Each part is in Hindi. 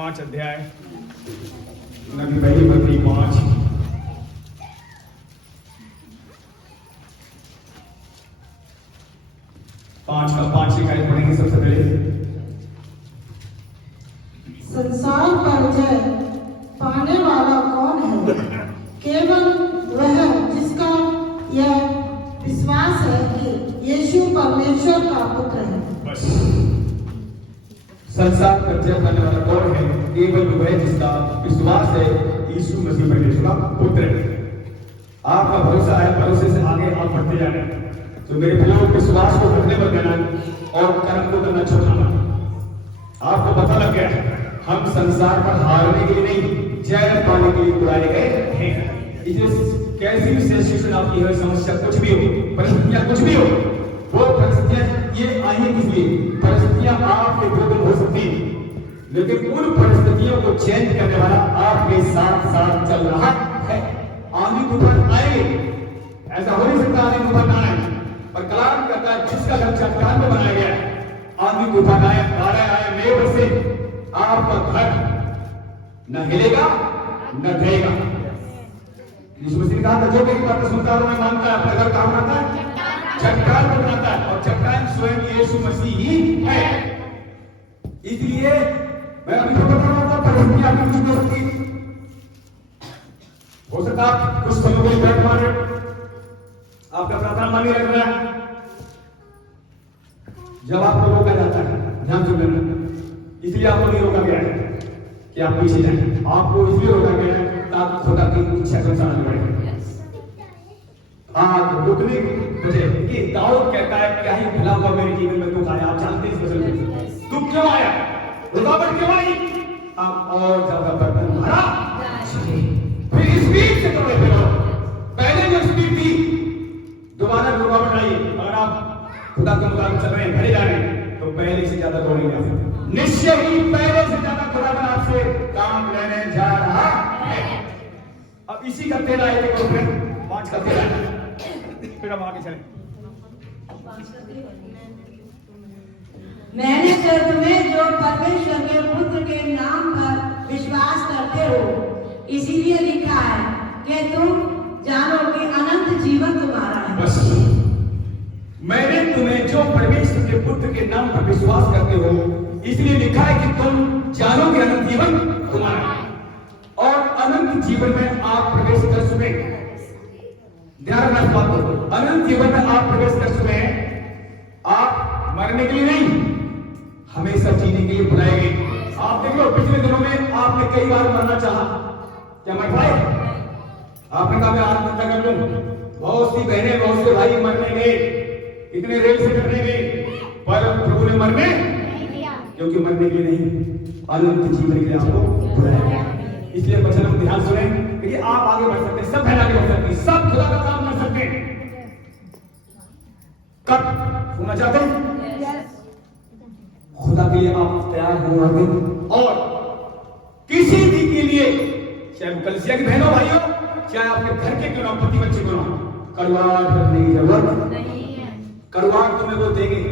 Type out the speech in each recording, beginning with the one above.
5 अध्याय, उनकी पहली पत्री 5 का 5 इकाई पढ़ेंगे सबसे पहले। संसार पर जय पाने वाला कौन है? केवल वह जिसका यह विश्वास है कि यीशु परमेश्वर का पुत्र है। बस संसार पर जय पाने वाला कौन है? केवल वह जिसका विश्वास है यीशु मसीह परमेश्वर का पुत्र है। आपका भरोसा है, भरोसे से आगे आप बढ़ते जा रहे हैं। तो मेरे प्रियो, विश्वास को रखने पर देना और कर्म को करना छोड़ना। आपको पता लग गया हम संसार पर हारने के लिए नहीं, जय पाने के लिए बुलाए गए हैं। कैसी भी सिचुएशन आपकी हो, समस्या कुछ भी हो, परिस्थितियां कुछ भी हो, वो परिस्थितियां ये आई किस लिए? परिस्थितियां आपके विरुद्ध हो सकती है, लेकिन उन परिस्थितियों को चेंज करने वाला आपके साथ साथ चल रहा है। आंधी तूफान आए, ऐसा हो नहीं सकता आंधी तूफान ना आए, पर कलाम करता है जिसका घर चट्टान में बनाया गया है, आंधी तूफान आए, बाढ़ आए, मेघ बरसे, आपका घर न हिलेगा न ढहेगा। यीशु मसीह ने कहा था जो मेरी बात सुनता है, मैं मानता है, अपना घर काम करता है, चट्टान पर बनाता है, और चट्टान स्वयं यीशु मसीह ही है। इसलिए मैं अभी तो बता रहा था, परिस्थितियां आपकी कुछ हो सकती, हो सकता है कुछ समय के लिए बैठ पा रहे, आपका प्रार्थना मन नहीं लग रहा है। जब आपको रोका जाता है, ध्यान सुन लेना, इसलिए आपको नहीं रोका गया है कि आप पीछे जाएं, आपको इसलिए रोका गया है ताकि खुदा की इच्छा के अनुसार बढ़े। आज रुकने की वजह कि दाऊद कहता है क्या ही भला हुआ मेरे जीवन में दुख आया। आप जानते हैं इस वजह से दुख क्यों आया, रुकावट क्यों आई? आप और ज्यादा बर्तन भरा, फिर इस स्पीड से थोड़े फिर पहले जो स्पीड थी दोबारा रुकावट आई। अगर आप खुदा के मुताबिक चल रहे हैं, भरे जा रहे हैं, तो पहले से ज्यादा दौड़ेंगे, निश्चय ही पहले से ज्यादा खुदा का आपसे काम लेने जा रहा है। अब इसी का 13 है, 5 का 13, फिर हम आगे चलें। मैंने फिर तुम्हें जो परमेश्वर के पुत्र के नाम पर विश्वास करते हो इसीलिए लिखा है कि तुम जानो कि अनंत जीवन तुम्हारा है। बस मैंने तुम्हें जो परमेश्वर के पुत्र के नाम पर विश्वास करते हो इसलिए लिखा है कि तुम जानो कि अनंत जीवन तुम्हारा है, और अनंत जीवन में आप प्रवेश कर चुके हैं। ध्यान रखना इस बात को, अनंत जीवन में आप प्रवेश कर चुके हैं। आप मरने के लिए नहीं, हमेशा जीने के लिए बुलाए गए। आप देखो पिछले दिनों में आपने कई बार मरना चाहा, क्या मर पाए? आपने कहा मैं आत्महत्या कर लूं। बहुत सी बहनें, बहुत से भाई मरने गए, इतने रेल से करने गए, पर प्रभु ने मरने, क्योंकि मरने के लिए नहीं, अनंत जीवन के लिए आपको बुलाया गया। इसलिए वचन हम ध्यान सुने कि आप आगे बढ़ सकते हैं, सब बहन आगे बढ़ सकती, सब खुदा का काम कर सकते हैं। कब सुनना चाहते हैं? खुदा के लिए आप तैयार हो, और किसी भी के लिए, चाहे वो कलीसिया की बहनों भाइयों, चाहे आपके घर के क्यों ना, पति बच्चे क्यों ना, कड़वाहट करने की जरूरत नहीं है। कड़वाहट तुम्हें वो देंगे,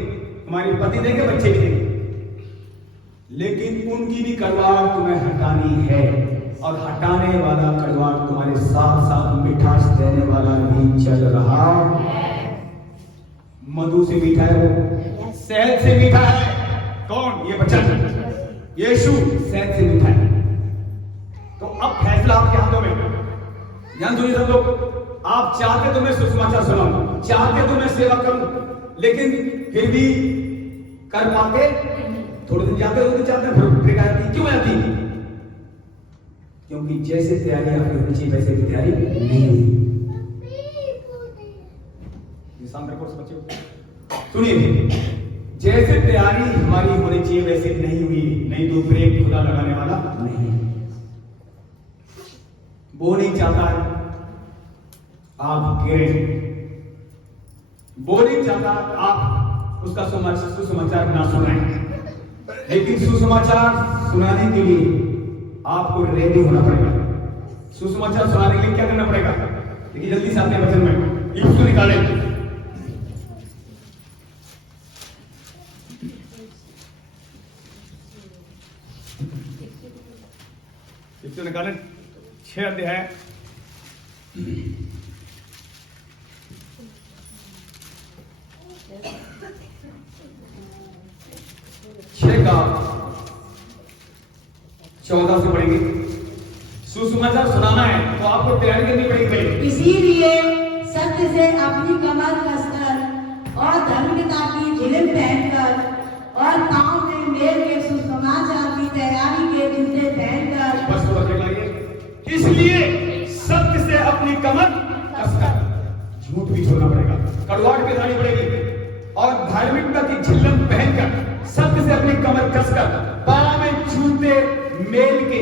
तुम्हारे पति देंगे, बच्चे भी देंगे, लेकिन उनकी भी कड़वाहट तुम्हें हटानी है, और हटाने वाला कड़वाहट तुम्हारे साथ साथ मिठास देने वाला भी चल रहा है। मधु से मीठा है वो, शहद से मीठा है। कौन? ये वचन यीशु शहद से मीठा है। तो अब फैसला आपके हाथों में। ध्यान सुनिए सब लोग, आप चाहते तो मैं सुसमाचार सुनाऊं, चाहते तो मैं सेवा करूं, लेकिन फिर भी कर पाते, थोड़े दिन जाते हो, चाहते फिर आती, क्यों आती? क्योंकि जैसे तैयारी आपकी होनी चाहिए वैसे की तैयारी नहीं हुई। सुनिए, जैसे तैयारी हमारी होनी चाहिए वैसे नहीं हुई, नहीं तो ब्रेक खुदा लगाने वाला नहीं। वो नहीं चाहता आप गिरे, वो नहीं चाहता आप उसका सुसमाचार ना सुनाएं, लेकिन सुसमाचार सुनाने के लिए आपको रेडी होना पड़ेगा। सुसमाचार सुनाने के लिए क्या करना पड़ेगा? देखिए जल्दी से अपने वचन में यीशु निकाले। जो निकाले 6 अध्याय 6 का 14 से पढ़ेंगे। सुसमाचार सुनाना है तो आपको तैयारी करनी पड़ेगी। इसीलिए सत्य से अपनी कमर कसकर और धार्मिकता की झिलम पहनकर और पांव में मेल के सुसमाचार की तैयारी के जूते पहनकर। बस तो बताइए, इसलिए सत्य से अपनी कमर कसकर, झूठ भी छोड़ना पड़ेगा, कड़वाहट भी धारनी पड़ेगी और धार्मिकता की झिल्लम पहनकर सत्य से अपनी कमर कसकर पांव में जूते मेल के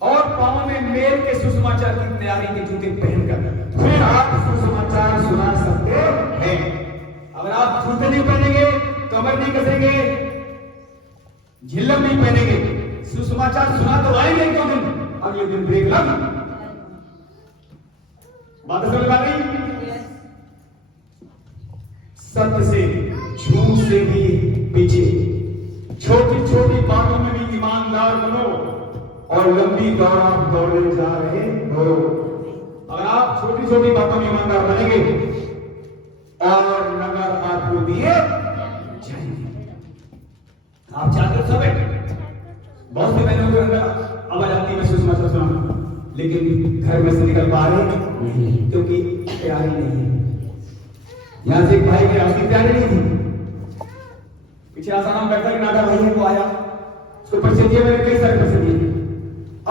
और पांव में मेल के सुसमाचार की तैयारी के जूते पहनकर फिर आप सुसमाचार सुना सकते हैं। अगर आप जूते नहीं पहनेंगे, कमर नहीं कसेंगे, झिल्लम नहीं पहनेंगे, सुसमाचार सुना तो आएंगे एक दो दिन, अगले दिन ब्रेक लग। बात समझ में आ गई? सत्य से, झूठ से भी पीछे, छोटी छोटी बातों में भी ईमानदार बनो और लंबी दौड़ आप दौड़ने जा रहे हो। अगर आप छोटी छोटी बातों में ईमानदार बनेंगे और नगर आपको दिए जाएंगे। आप चाहते हो सब है, बहुत से बहनों को अंदर आवाज आती है, मैं सुसमाचार सुना, लेकिन घर में से निकल पा रहे नहीं क्योंकि तैयारी नहीं है। यहां से एक भाई के उसकी तैयारी नहीं थी, पीछे आसाराम बैठा कि नाटा भाई है, वो आया, उसको पर्चे दिए, मैंने कई सारे पर्चे दिए।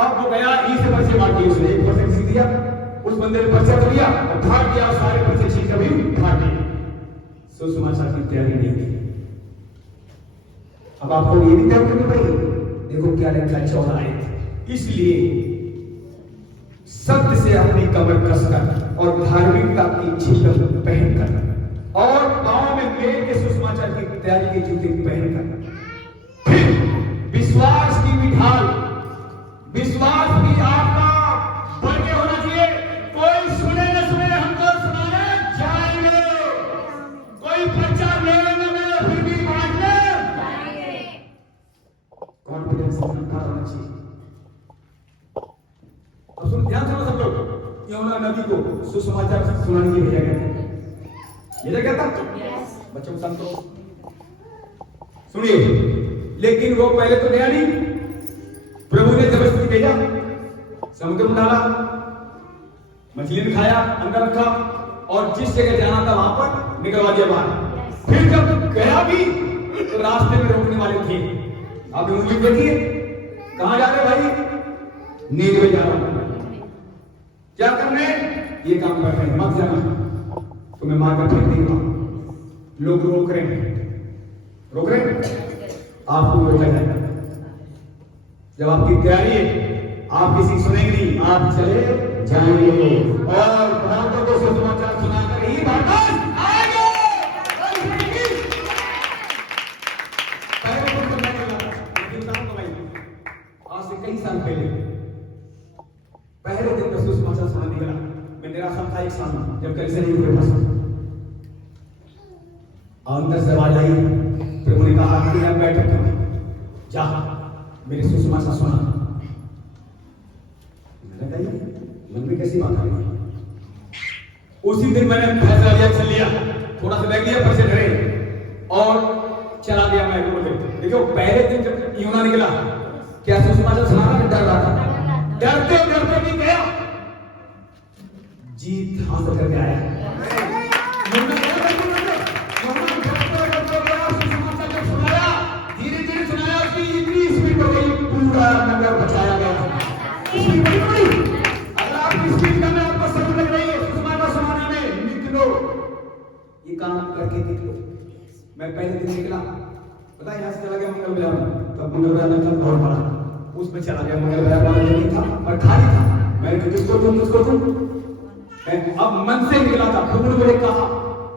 अब वो गया, ई से पर्चे मार दिए उसने, 1% सीख दिया, उस बंदे ने पर्चा तो लिया और भाग गया, सारे पर्चे छीन कर भी भाग गए। सुसमाचार की तैयारी नहीं थी। अब आपको ये भी तैयारी करनी पड़ेगी। देखो क्या लिखा है 14 आयत, इसलिए सत्य से अपनी कमर कसकर और धार्मिकता की झिल्लम पहनकर और पांव में मेल के सुसमाचार की तैयारी के जूते पहनकर फिर विश्वास की ढाल, विश्वास की आपका बढ़ के होना चाहिए। कोई सुने न सुने, हम तो सुनाने जाएंगे, कोई प्रचार लेने न मिले फिर भी बांटने जाएंगे। कॉन्फिडेंस होना चाहिए। अब सुन, ध्यान सुनो सब लोग, यमुना नदी को सुसमाचार सुनाने के लिए भेजा गया, भेजा गया था बच्चों संतो, सुनिए। लेकिन वो पहले तो गया नहीं, प्रभु ने जबरदस्ती भेजा, समुद्र में डाला, मछली भी खाया, अंदर रखा और जिस जगह जाना था वहां पर निकलवा दिया बाहर। फिर जब गया भी तो रास्ते में रोकने वाले थे। आप उंगली देखिए, कहां जा रहे भाई? नींद में जा रहा हूं। क्या करने? ये काम कर रहे हैं, मत जाना, तुम्हें मार कर फेंक देगा। लोग रोक रहे हैं, रोक रहे हैं, आपको रोका जाएगा। जब आपकी तैयारी है, आप किसी सुनेंगे नहीं, आप चले जाएंगे और भारतों को सुसमाचार सुनाकर ही वापस आएंगे। आज से कई साल पहले पहले दिन में सुसमाचार सुनाने निकला, मैं निराशा था 1 साल में, जब कल से नहीं हुए बस अंदर से आवाज आई, प्रभु ने कहा कि आप बैठक करो, जा मेरे सुसमाचार सुना। मन में कैसी बात आ रही है? उसी दिन मैंने फैसला लिया, चल लिया, थोड़ा सा बैग लिया, पैसे धरे और चला दिया मैं बोल। देखो पहले दिन जब यूना निकला, क्या सुसमाचार सुनाना में डर रहा था, डरते डरते भी गया, जीत हासिल करके आया। धीरे धीरे सुनाया, उसकी इतनी स्पीड हो गई, पूरा नगर बचाया गया। अगर आप स्पीड में आपको समझ लग रही है सुसमाचार सुनाने में, निकलो, ये काम करके निकलो। मैं पहले दिन निकला, पता है यहाँ से चला गया मंगल बाजार, तब मंगल बाजार में बहुत बड़ा, उसमें चला गया, मंगल बाजार वाला नहीं था और खाली था। मैंने कहा किसको तुम, किसको तुम, अब मन से निकला था, प्रभु ने मुझे कहा,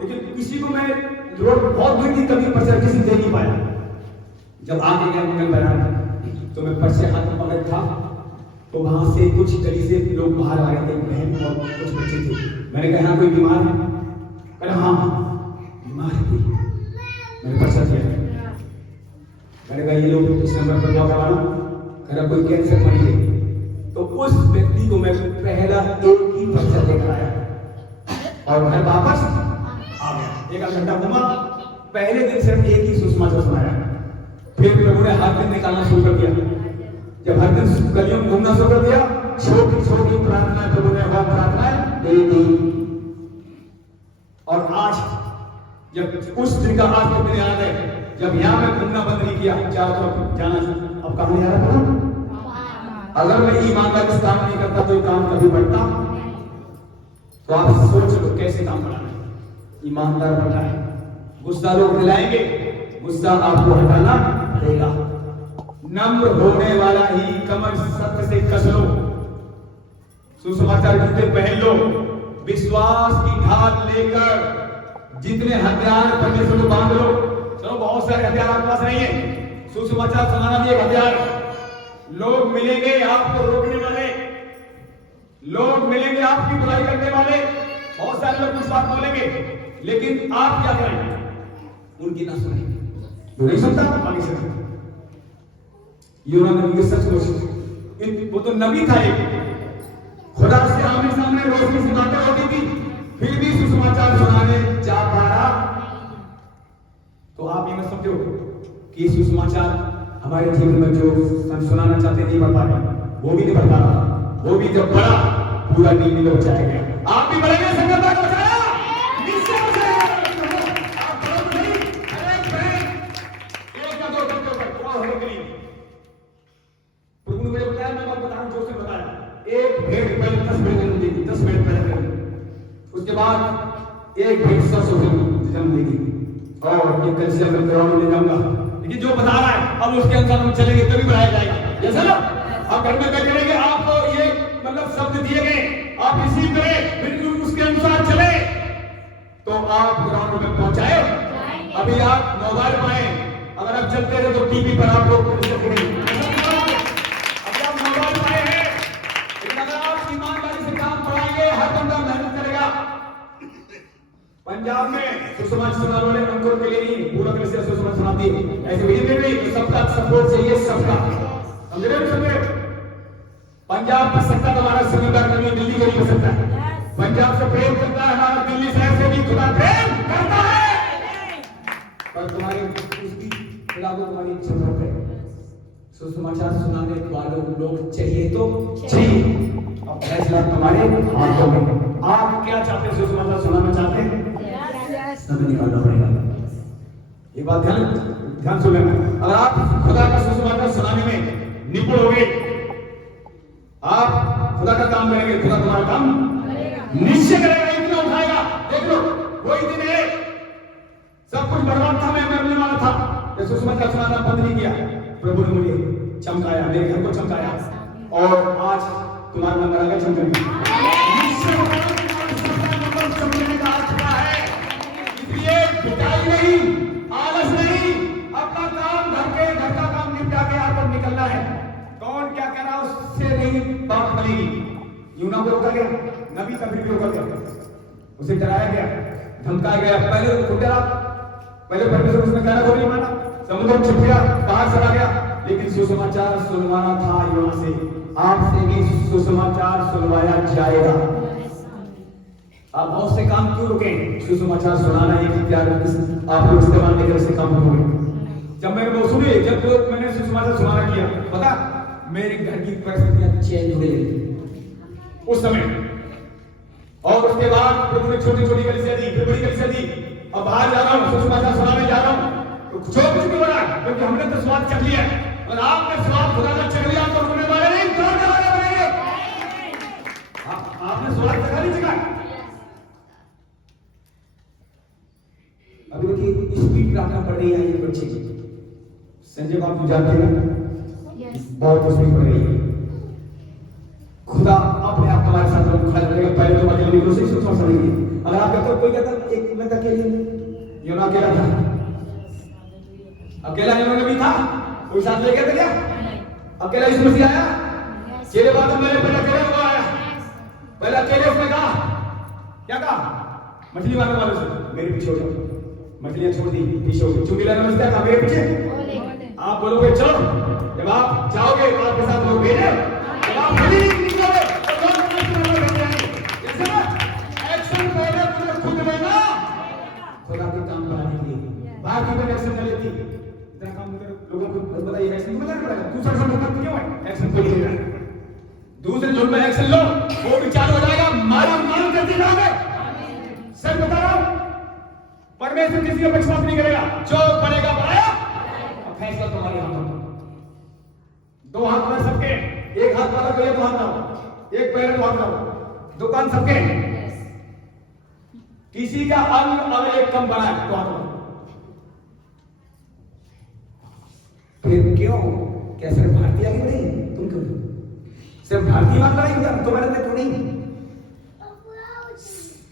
लेकिन किसी को मैं रोड बहुत भीड़ थी, कभी पर्चा किसी दे नहीं पाया। जब आगे गया मंगल बाजार तो मैं पर्चे हाथ में पकड़ था, तो वहां से कुछ गली से लोग बाहर आ गए थे, बहन और कुछ बच्चे थे। मैंने कहा कोई बीमार है? कहा हाँ बीमार है। मैंने पर्चा दिया, मैंने कहा ये लोग इस नंबर पर दवा करवाना, कहा कोई कैंसर मरीज है, तो उस व्यक्ति को मैं पहला एक ही पत्थर लेकर आया और घर वापस आ गया। एक आध घंटा घूमा, पहले दिन सिर्फ एक ही सुसमाचार सुनाया। फिर प्रभु ने हर दिन निकालना शुरू कर दिया। जब हर दिन गलियों में घूमना शुरू कर दिया, छोटी छोटी प्रार्थनाएं प्रभु ने वो प्रार्थनाएं दे दी। और आज जब उस दिन का आज मेरे याद है, जब यहां मैं घूमना बंद नहीं किया, चारों तरफ जाना, अब कहां जा रहा था? अगर मैं ईमानदारी से काम नहीं करता तो ये काम कभी बढ़ता। तो आप सोच लो कैसे काम बढ़ाना है। ईमानदार बनना है। गुस्सा लोग दिलाएंगे, गुस्सा आपको हटाना पड़ेगा। नम्र होने वाला ही कमर सत्य से कस लो, सुसमाचार जूते पहन लो, विश्वास की ढाल लेकर जितने हथियार परमेश्वर को बांध लो। चलो बहुत सारे हथियार आपके पास नहीं है, सुसमाचार सुनाना भी एक हथियार। लोग मिलेंगे आपको रोकने वाले, लोग मिलेंगे आपकी बुराई करने वाले, बहुत सारे लोग कुछ बात बोलेंगे, लेकिन आप क्या करेंगे? उनकी ना सुने। जो नहीं सुनता आगे से यूना नबी के सच कोशिश, वो तो नबी था, एक खुदा से आमने सामने रोशनी से बातें होती थी, फिर भी सुसमाचार सुनाने जा पा रहा। तो आप ये मत समझो कि सुसमाचार हमारे जीवन में जो सुनाना चाहते नहीं बढ़ पा रहे, वो भी नहीं बढ़ पा रहा। वो भी जब बढ़ा पूरा नींद में बचाया गया। आप भी बढ़ेंगे, संगत को बचाया, निश्चय बचाया। आप बढ़ो नहीं, अरे बहन, एक या दो घंटे ऊपर पूरा होने के लिए प्रभु ने मुझे बताया, मैं आपको बताऊं जो उसने बताया। एक भेड़ पहले 10 भेड़ जन्म देगी, 10 भेड़ पहले, उसके बाद एक भेड़ 100 जन्म देगी और एक कलिसिया में ग्राउंड ले जाऊंगा। लेकिन जो बता रहा है अब उसके अनुसार हम चलेंगे तभी बढ़ाया जाएगा। जैसे ना अब घर में बैठे रहेंगे, आपको ये मतलब शब्द दिए गए, आप इसी करें, फिर उसके अनुसार चले तो आप ग्राउंड में पहुंचाए। अभी आप मोबाइल पाए, अगर आप चलते रहे तो टीवी पर आप लोग मोबाइल पाए हैं, लेकिन अगर आप ईमानदारी से काम बढ़ाएंगे, हर बंदा मेहनत करेगा। पंजाब में सुसमाचार सुनाने वाले अंकुर के लिए नहीं, पूरा कलिसिया सुसमाचार सुनाती है। ऐसे भी नहीं, सबका सपोर्ट चाहिए, सबका। समझ रहे हो? समझ रहे हो? पंजाब में सत्ता तुम्हारा स्वीकार करनी, दिल्ली को नहीं कर सकता। पंजाब से प्रेम करता है हमारा, दिल्ली शहर से भी खुदा प्रेम करता है, पर तुम्हारी उसकी खिलाफ तुम्हारी इच्छा है। सुसमाचार सुनाने वालों लोग चाहिए तो चाहिए, अब फैसला तुम्हारे हाथों में। आप क्या चाहते हैं? सुसमाचार सुनाना चाहते हैं? समय निकालना पड़ेगा। ये बात ध्यान सुन लेना। अगर आप खुदा का सुसमाचार सुनाने में निपुण होंगे, आप खुदा का काम करेंगे, खुदा तुम्हारा काम निश्चय करेगा, इतना उठाएगा। देख लो, वही दिन है सब कुछ बर्बाद था, मैं मरने वाला था, ये सुसमाचार सुनाना बंद नहीं किया। प्रभु ने मुझे चमकाया, मेरे घर को चमकाया, और आज तुम्हारा नंबर आ गया चमकने का। आज चुका है, इसलिए पिटाई नहीं, आलस नहीं, अपना काम घर का काम निपटा के आपको निकलना है। कौन क्या कह रहा उससे नहीं बात बनेगी। यूना को रोका गया, नबी का भी रोका गया, उसे डराया गया, धमकाया गया। पहले तो डरा, पहले परमेश्वर उसने कहना को नहीं माना, समुद्र में छिप गया, बाहर चला गया, लेकिन सुसमाचार सुनवाना था यूना से। आपसे भी सुसमाचार सुनवाया जाएगा। आप बहुत से काम क्यों रुके? सुसमाचार सुनाना एक हथियार आप लोग इस्तेमाल नहीं कर सकते, काम होंगे। जब मैंने वो सुनी, जब मैंने सुसमाचार सुनाना किया, पता मेरे घर की परिस्थितियां चेंज हो गई उस समय। और उसके बाद प्रभु ने छोटी छोटी कलिसिया दी, फिर बड़ी कलिसिया दी। अब बाहर जा रहा हूं, सुसमाचार सुनाने जा रहा हूं, तो जो कुछ भी बना, क्योंकि हमने तो स्वाद चख लिया, और आपने स्वाद खुदा का चख लिया, तो रुकने वाले नहीं, दौड़ने वाले बनेंगे। आपने स्वाद चखा नहीं चखा। अभी देखिए स्पीड प्रार्थना पड़ रही है ये बच्चे की, संजय बाबू जानते हैं, बहुत स्पीड पड़ रही है। खुदा अपने आप हमारे साथ खड़ा रहेगा। पहले तो अकेले निकलो से सोच समझेंगे। अगर आप कहते हो, कोई कहता एक मैं अकेले, यूना अकेला था, अकेला यूना भी था, कोई साथ ले गया था क्या? अकेला यीशु मसीह आया, चेले बाद मेरे पहले अकेले हुआ आया, पहले अकेले उसने कहा, क्या कहा? मछली मारने वाले से मेरे पीछे हो जाओ, मछलियां छोड़ दी, पीछे हो गई, चुंगी लाने वाले मेरे पीछे। आप बोलोगे चलो, जब आप जाओगे आपके साथ लोग भेजे, जब आप खुद ही नहीं करोगे तो कौन तुम्हें भेज जाएंगे? जैसे ना एक्शन पहले तुम्हें खुद लेना खुदा के काम बनाने के लिए, बाकी में एक्शन कर लेती इतना काम लोगों को बताइए एक्शन को बताना पड़ेगा। दूसरा सब क्यों है एक्शन को लेना, दूसरे झुंड में एक्शन लो, वो भी चालू हो जाएगा, मारा मार करते जाओगे। सच बता रहा हूं, परमेश्वर किसी का पक्षपात नहीं करेगा, जो बनेगा बनाया, फैसला तुम्हारे हाथों में। दो हाथ में सबके, एक हाथ वाला को एक हाथ लाओ, एक पैर हाथ लाओ, दो कान सबके, किसी का अंग अगर एक कम बना है तो हाथ लाओ। फिर क्यों? क्या सिर्फ भारतीय आगे बढ़े? तुम क्यों सिर्फ भारतीय बात करेंगे? तुम्हारे तो नहीं,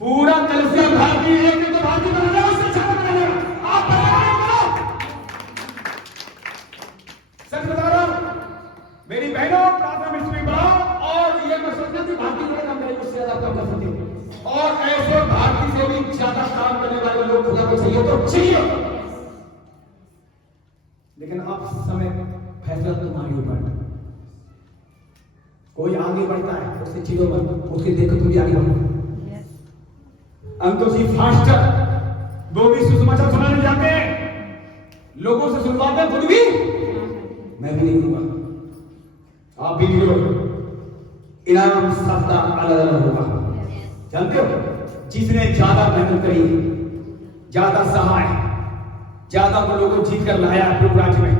पूरा कलिसिया भारतीय है कि तो भारतीय बनाना है, उससे अच्छा बनाना है। आप बनाओ, सच बता रहा हूं मेरी बहनों, प्रार्थना मिस्त्री बढ़ाओ और ये मैं सोचता कि भारतीय का काम करें, उससे ज्यादा काम कर सकते हैं। और ऐसे भारतीय से भी ज्यादा काम करने वाले लोग खुदा को चाहिए तो चाहिए, लेकिन अब समय फैसला तुम्हारे ऊपर। कोई आगे बढ़ता है उससे चिढ़ो मत, उसके देखो तुम भी आगे बढ़ो। अंतोषी फास्टर वो भी सुसमाचार सुनाने जाते हैं, लोगों से सुनवाते हैं, खुद भी मैं भी नहीं कहूंगा, आप भी नहीं करो, इनाम सबका अलग अलग होगा। जानते हो, जिसने ज्यादा मेहनत करी, ज्यादा सहाय, ज्यादा लोगों को जीत कर लाया प्रभु राज्य में,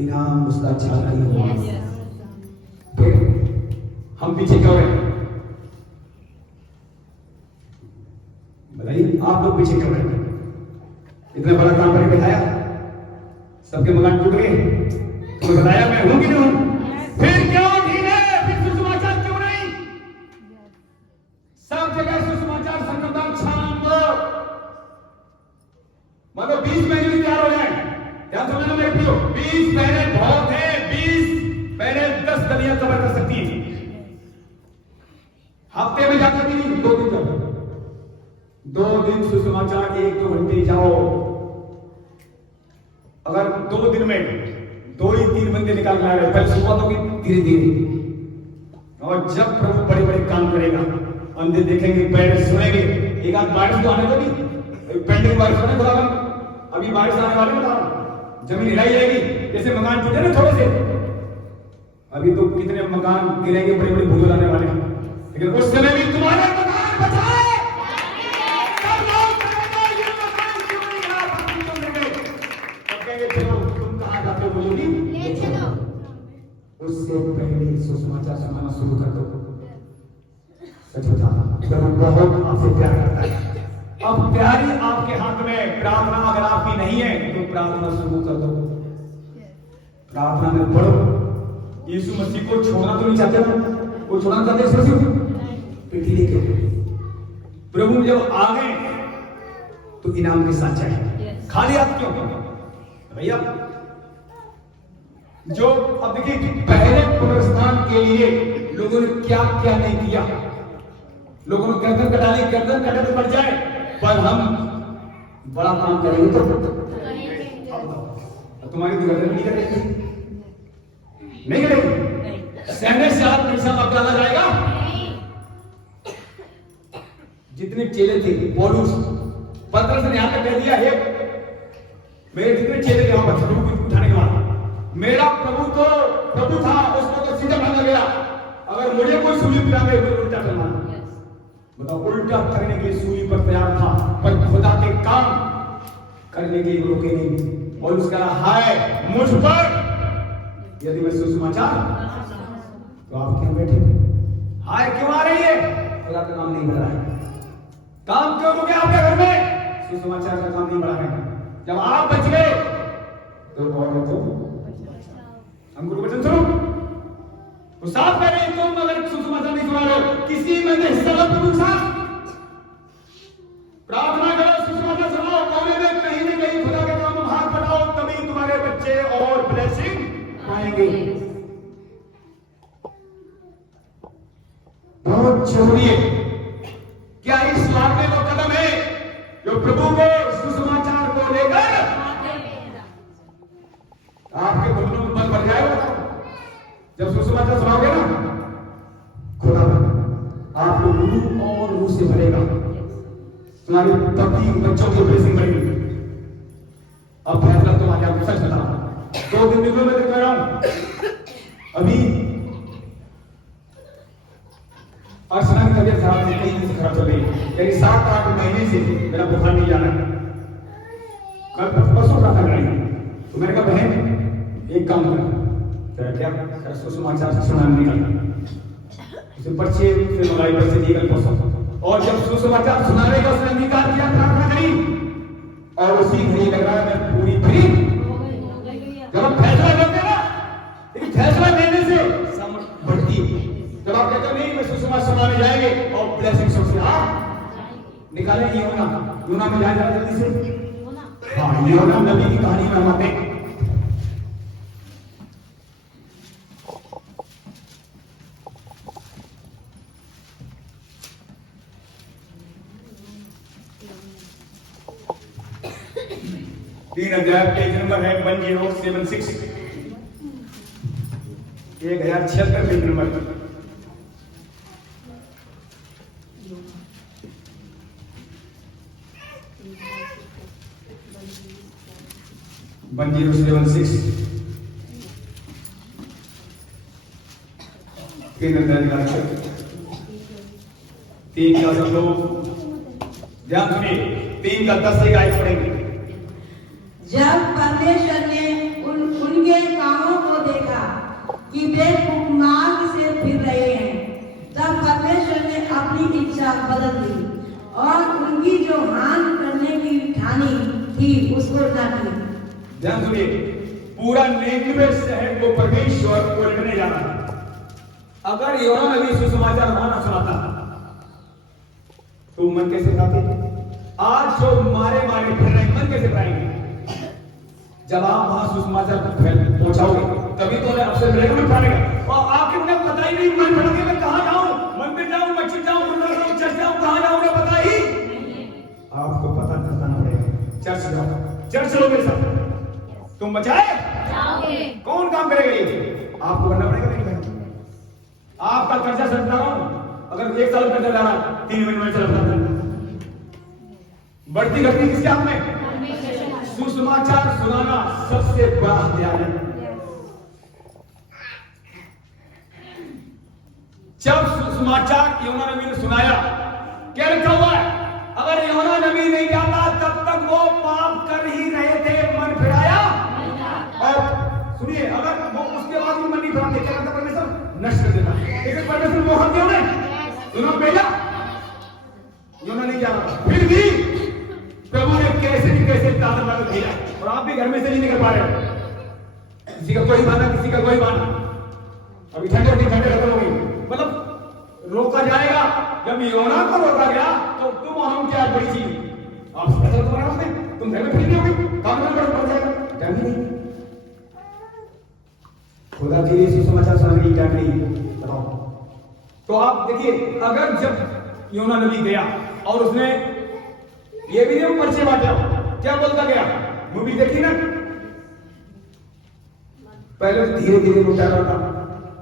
इनाम उसका ज्यादा ही होगा। फिर हम पीछे क्यों हैं? बताइए, आप लोग पीछे क्यों हैं? इतना बड़ा काम करके बताया, सबके मकान टूट गए, तो बताया मैं हूं कि नहीं हूं? फिर क्यों धीरे? फिर सुसमाचार क्यों नहीं? सब जगह सुसमाचार संगठन छान दो, मतलब 20 महीने में तैयार हो जाए। क्या समझना मेरे प्रियो? 20 महीने बहुत है, 20 महीने 10 गलियां कवर कर सकती है। हफ्ते में जाकर भी नहीं, 2 दिन जाओ, 2 दिन सुसमाचार 1-2 घंटे जाओ। अगर 2 दिन में 2 ही 3 बंदे निकाल ला रहे, पहले शुरुआत होगी धीरे धीरे, और जब प्रभु बड़े बड़े काम करेगा, अंधे देखेंगे, पैर सुनेंगे, एक आध बारिश तो आने को नहीं, पेंडिंग बारिश होने खुदा का, अभी बारिश आने वाली बता रहा हूं, जमीन हिलाई जाएगी, जैसे मकान टूटे ना थोड़े से, अभी तो कितने मकान गिरेंगे, बड़े बड़े भूल आने वाले हैं, लेकिन उस समय भी तुम्हारे मकान बचाए। सब लोग कहेंगे ये मकान क्यों नहीं गिरा, बाकी क्यों गिर गए? तब कहेंगे चलो तुम कहां जाते हो, मुझे नहीं ले चलो। उससे पहले सुसमाचार सुनाना शुरू कर दो। सच बता, प्रभु बहुत आपसे प्यार करता है। अब प्यारी आपके हाथ में, प्रार्थना अगर आपकी नहीं है तो प्रार्थना शुरू कर दो, प्रार्थना में पढ़ो। यीशु मसीह को छोड़ना तो नहीं चाहते ना, वो छोड़ना चाहते यीशु मसीह पिटी लेके। प्रभु जब आ गए तो इनाम के साथ जाए, खाली हाथ क्यों भैया? जो अब देखिए कि पहले पुनरुत्थान के लिए लोगों ने क्या क्या नहीं किया, लोगों ने गर्दन कटा ली, गर्दन कटे तो मर जाए, पर हम बड़ा काम करेंगे तो तुम्हारी तो गर्दन नहीं कटेगी, नहीं करेगी। सहने से हाथ पैसा अब डाला जाएगा। जितने चेले थे, पौलुस पतरस ने यहां तक कह दिया है, मेरे जितने चेले थे वहां पर प्रभु को उठाने के बाद, मेरा प्रभु था, उसको तो सीधा माना गया, अगर मुझे कोई सूली पिला गई तो उल्टा करना। बताओ, उल्टा करने के लिए सूली पर तैयार था, पर खुदा के काम करने के लिए रोके नहीं। और उसका हाय मुझ पर यदि मैं सुसमाचार, तो आप क्यों बैठे? हाय क्यों आ रही है? खुदा का काम नहीं बढ़ रहा है। काम क्यों रुके आपके घर में? सुसमाचार का काम नहीं बढ़ा है। जब आप बच गए तो और तो हम गुरु वचन सुनो, तो साफ कह रहे हैं, तुम अगर सुसमाचार नहीं सुना रहे हो, किसी में हिस्सा लो, प्रभु साथ प्रार्थना करो, सुसमाचार सुनाओ, कोने में कहीं न कहीं खुदा के काम में हाथ बढ़ाओ, तभी तुम्हारे बच्चे और ब्लेसिंग पाएंगे। बहुत जरूरी है। क्या इस बात में वो कदम है जो प्रभु को सुसमाचार को लेकर आपके बंधनों में बल बढ़ जाएगा? जब सुसमाचार सुनाओगे ना, तुम्हारी पत्नी बच्चों की ब्लेसिंग बढ़ेगी। अब फैसला तुम्हारे आप सच बता, 2 दिन निकलो, मैं तो कह रहा हूं। अभी अर्चना की तबीयत खराब है, कई दिन से खराब चल रही है, करीब 7-8 महीने से मेरा बुखार नहीं जा रहा है। मैं परसों का कर रही हूं, तो मैंने कहा बहन एक काम कर, क्या सुसमाचार से सुनाने निकल, उसे पर्चे फिर मंगाई, पर्चे दिए कल परसों, और जब सुसमाचार सुनाने का उसने अंगीकार किया, प्रार्थना करी, और उसी घड़ी लग रहा है मैं पूरी फ्री। जब हम फैसला लेते ना, लेकिन फैसला लेने से सामर्थ बढ़ती है। जब आप कहते नहीं मैं सुसमाचार सुनाने जाएंगे और ब्लेसिंग सबसे निकाले यूना में जाए जरा जल्दी से। हाँ, यूना नबी की कहानी में हम आते हैं। तीन अध्याय पेज नंबर है 1076, 1076 पेज नंबर। तीन का सब लोग ध्यान सुनिए, 3 का 10 से आयत पढ़ेंगे। जब परमेश्वर ने उनके कामों को देखा कि वे कुमार्ग से फिर रहे हैं, तब परमेश्वर ने अपनी इच्छा बदल दी और उनकी जो हानि करने की ठानी थी उसको न की। ध्यान सुनिए, पूरा निनवे शहर को परमेश्वर उलटने जा रहा है। अगर योना नबी सुसमाचार वहां सुनाता तो मन कैसे खाते? आज जो मारे फिर रहे मन कैसे पाएंगे? जब आप वहां सुसमाचार पहुंचाओगे तभी तो उन्हें आपसे मिलेगा, में पाएगा। और आपके उन्हें पता ही नहीं मन पड़ा कि मैं कहां जाऊं, मंदिर जाऊं, मस्जिद जाऊं, गुरुद्वारा जाऊं, चर्च जाऊं, कहां जाऊं, उन्हें पता ही। आपको पता करना पड़ेगा। चर्च जाओ, चर्च चलो मेरे साथ, तुम बचाए जाओगे। कौन काम करेगा ये? आपको करना पड़ेगा। नहीं आपका कर्जा सटता रहा, अगर 1 साल कर्जा डाला 3 महीने में चलता, बढ़ती घटती किसके हाथ में? सुसमाचार सुनाना सबसे बड़ा हथियार है। जब सुसमाचार यूना नबी ने सुनाया, क्या लिखा हुआ है? अगर यूना नबी नहीं जाता तब तक वो पाप कर ही रहे थे, मन फिराया। और सुनिए, अगर वो उसके बाद भी मन नहीं फिराते, क्या करता परमेश्वर? नष्ट कर देता। लेकिन परमेश्वर मोहन क्यों नहीं उन्होंने भेजा, यूना नहीं जाना, फिर भी प्रभु ने कैसे न कैसे तार मार दिया। और आप भी घर में से नहीं निकल पा रहे हो, किसी का कोई बहाना, किसी का कोई बहाना। अभी ठंडे खत्म हो गई, मतलब रोका जाएगा। जब योना को रोका गया तो तुम और हम क्या बड़ी चीज? आप फैसला तो बना उसने, तुम घर में फ्री नहीं होगी, काम करना पड़ जाएगा। टाइम नहीं, खुदा के लिए सुसमाचार सुनाने की टाइम नहीं। बताओ तो आप देखिए, अगर जब योना नबी गया और उसने ये भी नहीं पर्चे बांटे, क्या बोलता गया? मूवी देखी ना, पहले तो धीरे धीरे उठा रहा था,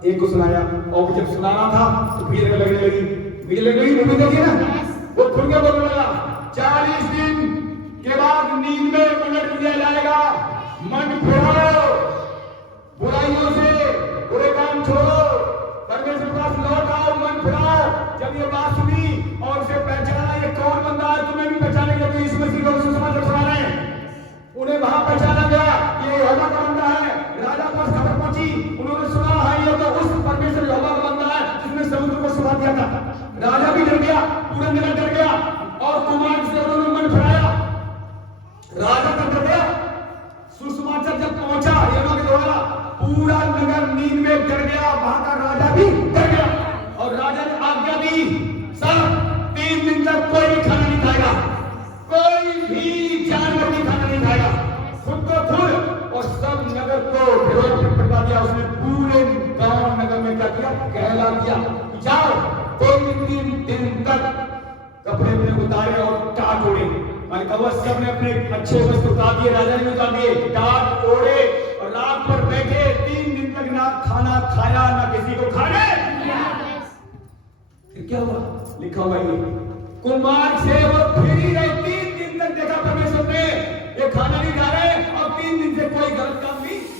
एक को सुनाया, और जब सुनाना था तो भीड़ लगने लगी, मूवी देखी ना, वो खुल के बोलने लगा 40 दिन के बाद नींद में उलट दिया जाएगा, मन फिराओ, बुराइयों से बुरे काम छोड़ो, परमेश्वर के पास लौट आओ, मन फिराओ। जब ये बात सुनी और उसे पहचाना ये कौन बंदा है, तुम्हें भी पहचानेंगे, तो यीशु मसीह को सुसमाचार सुना रहे हैं। उन्हें वहां पहचाना गया, ये यहोवा का बंदा है। राजा के पास खबर पहुंची, उन्होंने सुना है ये तो उस परमेश्वर यहोवा का बंदा है जिसने समुद्र को सुखा दिया था। राजा भी डर गया, पूरा नगर डर गया, और कुमार से उन्होंने मन फिराया। राजा तक डर गया। सुसमाचार जब पहुंचा योना के द्वारा, पूरा नगर नींद में डर गया, वहां का राजा भी डर गया। और राजा ने आज्ञा दी, सब 3 दिन तक कोई भी खाना नहीं खाएगा, कोई भी जानवर भी खाना नहीं खाएगा, खुद को खुद। और सब नगर को विरोध बता दिया उसने, पूरे गांव नगर में क्या किया? कहला दिया, जाओ कोई 3 दिन तक कपड़े अपने उतारे और टाट ओढ़े। मैंने कहा सब ने अपने अच्छे वस्त्र उतार दिए, राजा ने उतार दिए, टाट ओढ़े और रात पर बैठे, 3 दिन तक ना खाना खाया ना किसी को खाने। फिर क्या हुआ? लिखा हुआ ये, कुमार से वो फिर ही रहे खाना नहीं खा रहे और 3 दिन से कोई गलत काम नहीं